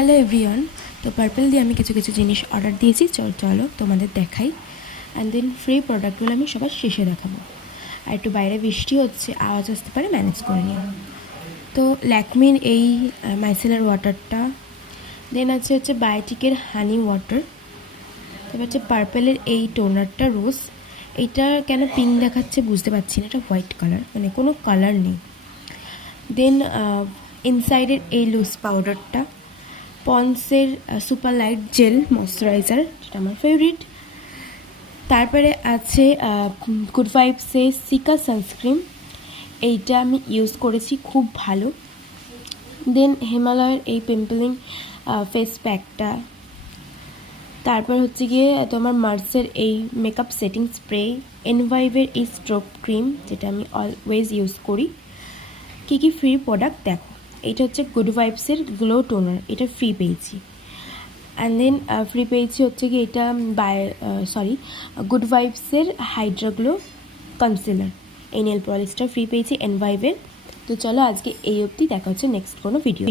Hello everyone. তো purple দিয়ে আমি কিছু কিছু জিনিস অর্ডার দিয়েছি, চলো তোমাদের দেখাই। অ্যান্ড দেন ফ্রি প্রোডাক্টগুলো আমি সবার শেষে দেখাবো। আর একটু বাইরে বৃষ্টি হচ্ছে, আওয়াজ আসতে পারে, ম্যানেজ করে নিও। তো ল্যাকমির এই মাইসেলার ওয়াটারটা, দেন হচ্ছে বায়োটিকের হানি ওয়াটার, তারপর হচ্ছে পার্পেলের এই টোনারটা রোজ। এইটা কেন পিঙ্ক দেখাচ্ছে বুঝতে পারছি না, এটা হোয়াইট কালার, মানে কোনো কালার নেই। দেন ইনসাইডের এই লুজ পাউডারটা, পন্সের সুপার লাইট জেল ময়শ্চারাইজার, যেটা আমার ফেভারিট। তারপরে আছে গুড ভাইবসের সিকা সানস্ক্রিন, এইটা আমি ইউজ করেছি, খুব ভালো। দেন হিমালয়ের এই পিম্পলিং ফেস প্যাকটা। তারপর হচ্ছে গিয়ে তোমার মার্সের এই মেকআপ সেটিং স্প্রে, এনভাইভের এই স্ট্রোব ক্রিম, যেটা আমি অলওয়েজ ইউজ করি। কী কী ফ্রি প্রোডাক্ট দেখো, এইটা হচ্ছে গুড ভাইবসের গ্লো টোনার, এটা ফ্রি পেয়েছি। অ্যান্ড দেন ফ্রি পেয়েছি হচ্ছে কি এটা গুড ভাইবসের হাইড্রা গ্লো কনসিলার, এই নেল পলিশটা ফ্রি পেয়েছি এনভাইভের। তো চলো আজকে এই অবধি, দেখা হচ্ছে নেক্সট কোনো ভিডিও।